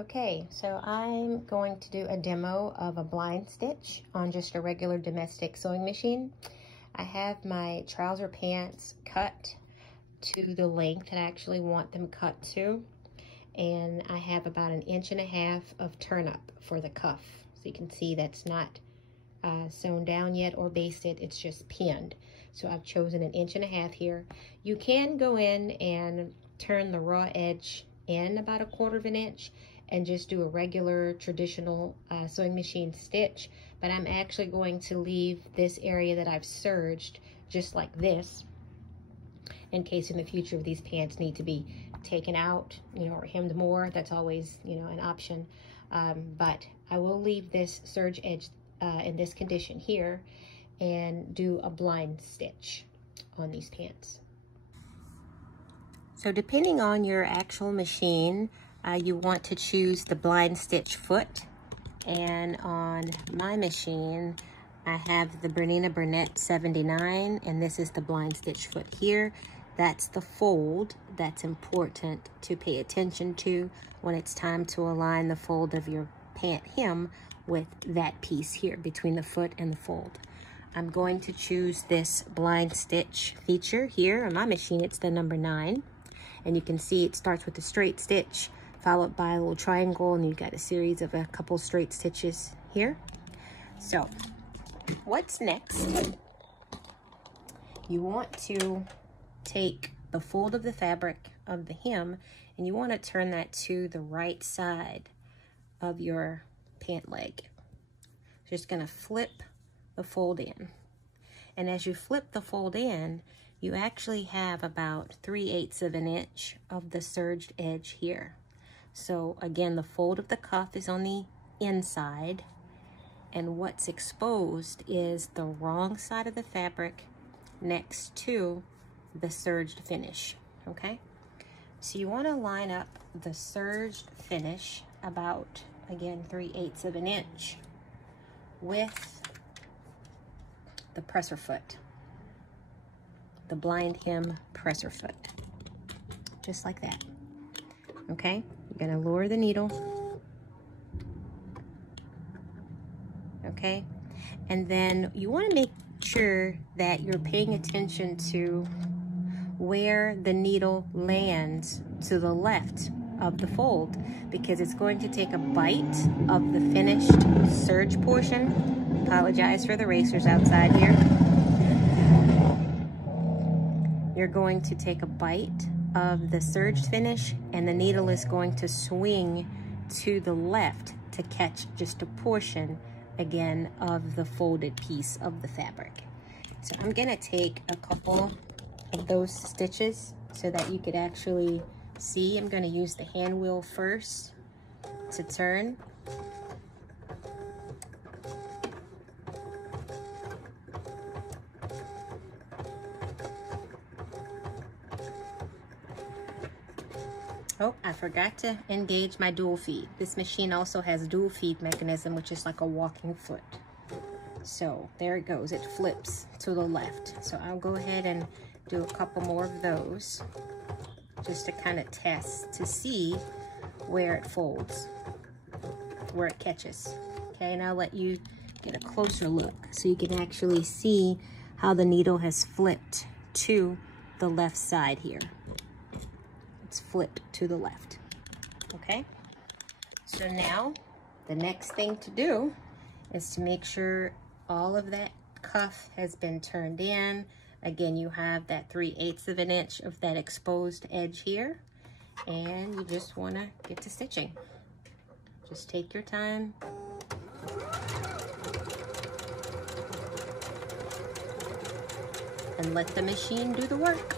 Okay, so I'm going to do a demo of a blind stitch on just a regular domestic sewing machine. I have my trouser pants cut to the length that I actually want them cut to, and I have about 1.5 inches of turn up for the cuff. So you can see that's not sewn down yet or basted, it's just pinned. So I've chosen 1.5 inches here. You can go in and turn the raw edge in about 1/4 inch and just do a regular traditional sewing machine stitch, but I'm actually going to leave this area that I've serged just like this in case in the future if these pants need to be taken out, or hemmed more. That's always, an option. But I will leave this serge edge in this condition here and do a blind stitch on these pants. So depending on your actual machine, you want to choose the blind stitch foot. And on my machine, I have the Bernina Bernette 79, and this is the blind stitch foot here. That's the fold that's important to pay attention to when it's time to align the fold of your pant hem with that piece here between the foot and the fold. I'm going to choose this blind stitch feature here. On my machine, it's the number 9. And you can see it starts with a straight stitch followed by a little triangle, and you've got a series of a couple straight stitches here. So what's next? You want to take the fold of the fabric of the hem and you want to turn that to the right side of your pant leg. Just going to flip the fold in. And as you flip the fold in, you actually have about 3/8 of an inch of the serged edge here. So again, the fold of the cuff is on the inside, and what's exposed is the wrong side of the fabric next to the serged finish, okay? So you want to line up the serged finish about, again, 3/8 of an inch with the presser foot, the blind hem presser foot, just like that, okay? You're gonna lower the needle, okay? And then you wanna make sure that you're paying attention to where the needle lands to the left of the fold, because it's going to take a bite of the finished serge portion. Apologize for the racers outside here. You're going to take a bite of the serged finish, and the needle is going to swing to the left to catch just a portion, again, of the folded piece of the fabric. So I'm gonna take a couple of those stitches so that you could actually see. I'm gonna use the hand wheel first to turn. Oh, I forgot to engage my dual feed. This machine also has dual feed mechanism, which is like a walking foot. So there it goes, it flips to the left. So I'll go ahead and do a couple more of those just to kind of test to see where it folds, where it catches. Okay, and I'll let you get a closer look so you can actually see how the needle has flipped to the left side here. It's flipped to the left, okay? So now the next thing to do is to make sure all of that cuff has been turned in. Again, you have that 3/8 of an inch of that exposed edge here, and you just wanna get to stitching. Just take your time. And let the machine do the work.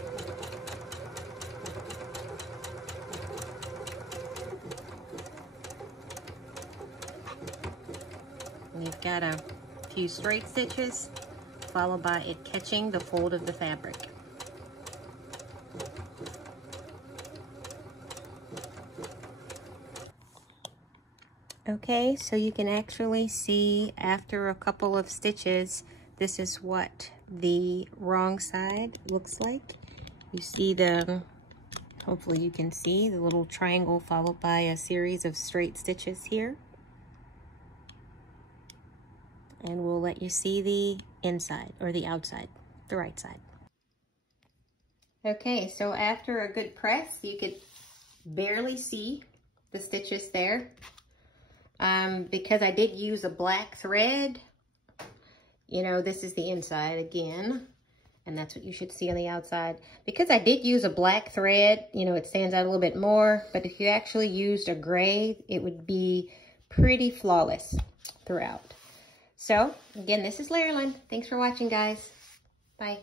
And you've got a few straight stitches, followed by it catching the fold of the fabric. Okay, so you can actually see after a couple of stitches, this is what the wrong side looks like. You see the Hopefully you can see the little triangle followed by a series of straight stitches here. And we'll let you see the inside or the outside, the right side. Okay, so after a good press, you could barely see the stitches there. Because I did use a black thread, you know, this is the inside again. And that's what you should see on the outside. Because I did use a black thread, you know, it stands out a little bit more. But if you actually used a gray, it would be pretty flawless throughout. So, again, this is Leralyn. Thanks for watching, guys. Bye.